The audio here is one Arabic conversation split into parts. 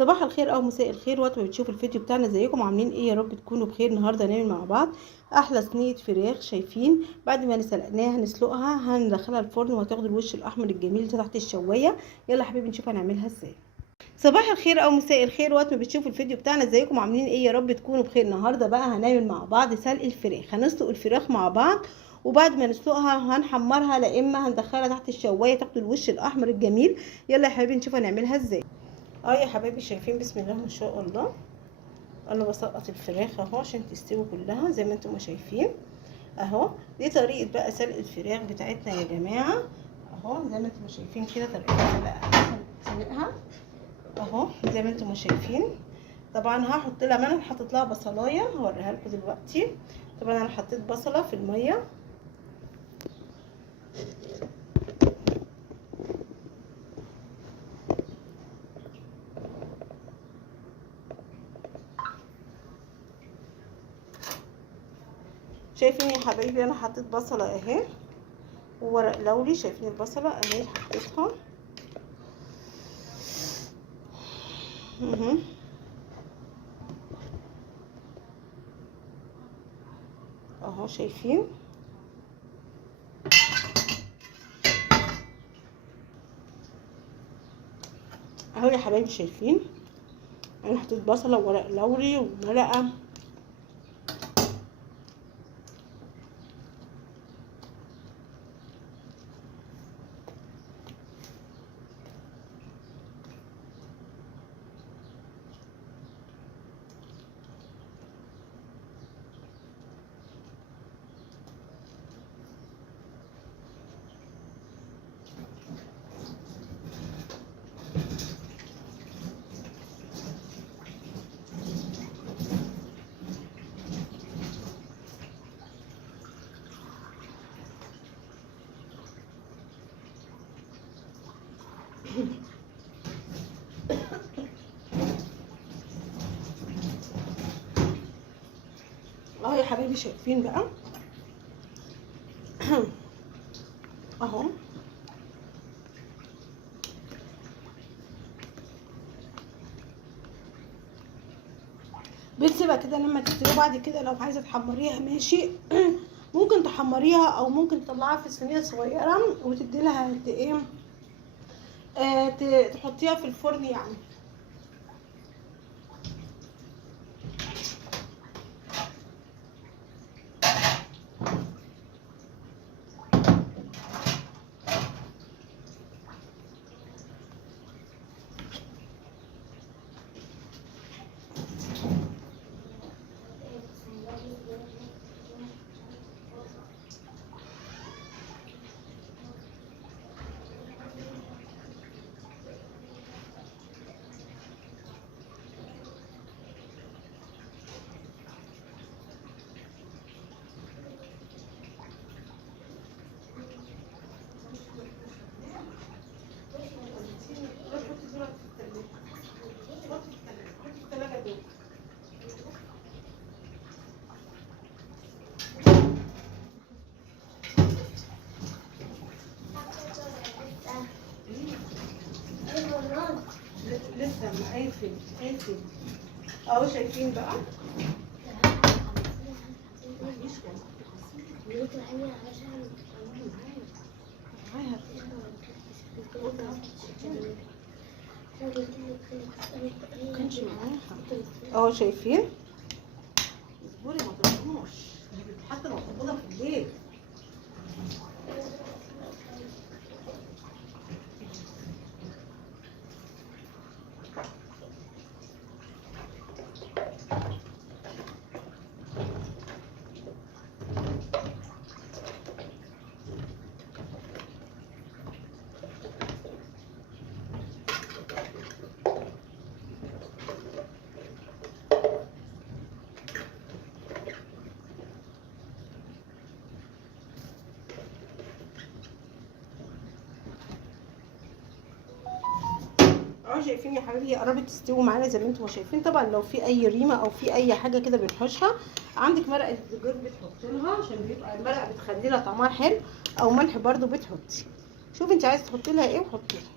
صباح الخير او مساء الخير وقت ما بتشوفوا الفيديو بتاعنا. ازيكم عاملين ايه؟ يا رب تكونوا بخير. النهارده هنعمل مع بعض احلى صينيه فراخ. شايفين بعد ما سلقناها هنسلقها هندخلها الفرن وهتاخد الوش الاحمر الجميل ده تحت الشوايه. يلا حبيبي نشوف هنعملها ازاي. صباح الخير او مساء الخير وقت ما بتشوفوا الفيديو بتاعنا. ازيكم عاملين ايه؟ يا رب تكونوا بخير. النهارده بقى هنعمل مع بعض سلق الفراخ. هنسلق الفراخ مع بعض وبعد ما نسلقها هنحمرها، لا اما هندخلها تحت الشوايه تاخد الوش الاحمر الجميل. يلا يا حبيبي نشوف هنعملها ازاي. يا حبايبي شايفين بسم الله ما شاء الله. انا بسقط الفراخ اهو عشان تستوي كلها زي ما انتم ما شايفين اهو. دي طريقه بقى سلق الفراخ بتاعتنا يا جماعه اهو، زي ما انتم شايفين كده طريقه سلقها اهو زي ما انتم شايفين. طبعا هحط لها، انا حطيت لها بصلايه هوريها لكم دلوقتي. طبعا انا حطيت بصله في الميه شايفين يا حبايبي. انا حطيت بصله اهي وورق لوري، شايفين البصله اهي حطيتها اهو شايفين اهو يا حبايبي. شايفين انا حطيت بصله وورق لوري ومرقه اهو يا حبايبي. شايفين بقى اهو بتسيبها كده لما تستوي. بعد كده لو عايزه تحمريها ماشي ممكن تحمريها او ممكن تطلعها في صينيه صغيره وتدي لها ايه تحطيها في الفرن يعني. لسه مقافل اهو. شايفين بقى اهو. شايفين اصبري ما تروحوش حتى لو تاخدها في البيت. شايفين يا حبايبي هي قربت تستوي معانا زي ما انتم شايفين. طبعا لو في اي ريمه او في اي حاجه كده بنحوشها، عندك مرقه دجاج بتحط لها عشان بيبقى المرقه بتخلي لها طعمها حلو، او ملح برده بتحطي. شوفي انت عايزه تحطي لها ايه وحطي لها.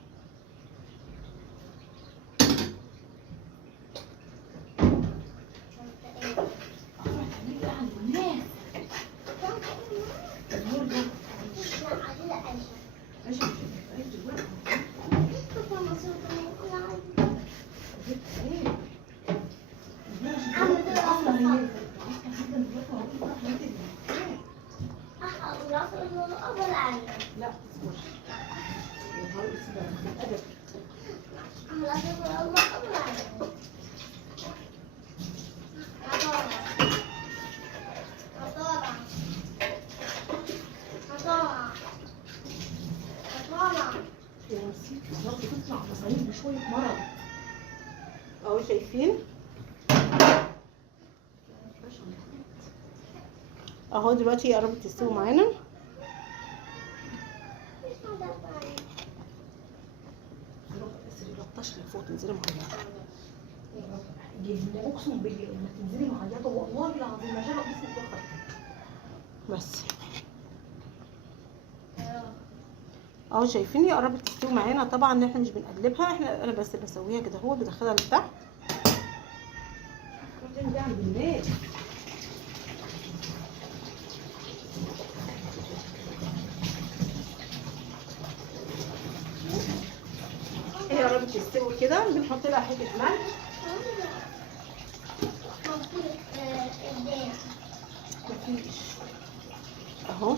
اهو شايفين اهو دلوقتي هي قربت تستوي معانا. فوق تنزلي معيطه، اقسم بالله لما تنزلي معيطه والله العظيم ما جرب بس متاخر بس اهو شايفين هي قربت تستوي معانا. طبعا احنا مش بنقلبها، انا بس بسويها كده، هو بدخلها لتحت هي قربت تستوي كده بنحط لها حته ملح مفيش اهو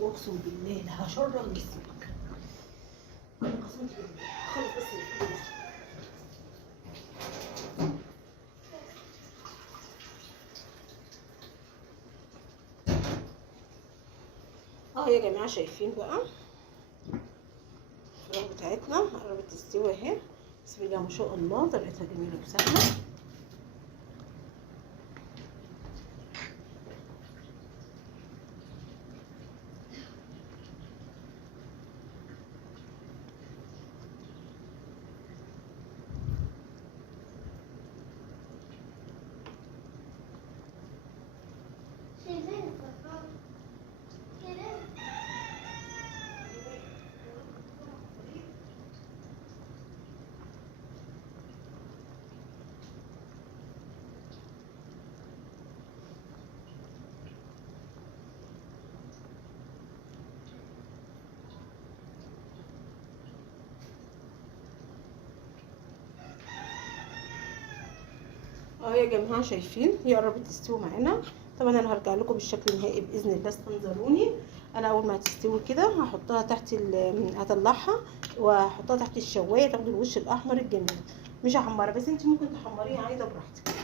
اقسم بالله ده هشرب جسمك. قسمت بالله خلص بس اهو يا جماعه شايفين بقى الفراخ بتاعتنا قربت تستوي اهي. بسم الله ما شاء الله طريقتها جميله وسهله. اهو يا جماعه شايفين هي قربت تستوي معانا. طبعا انا هرجع لكم بالشكل النهائي باذن الله، استنظروني. انا اول ما تستوي كده هحطها تحت هطلعها واحطها تحت الشوايه تاخد الوش الاحمر الجميل. مش هحمرها، بس انت ممكن تحمريها عايزه براحتك.